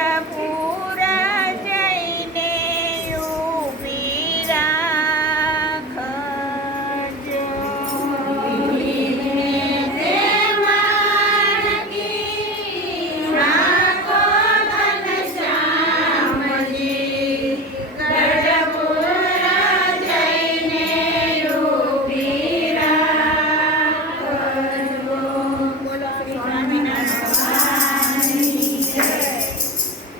kapu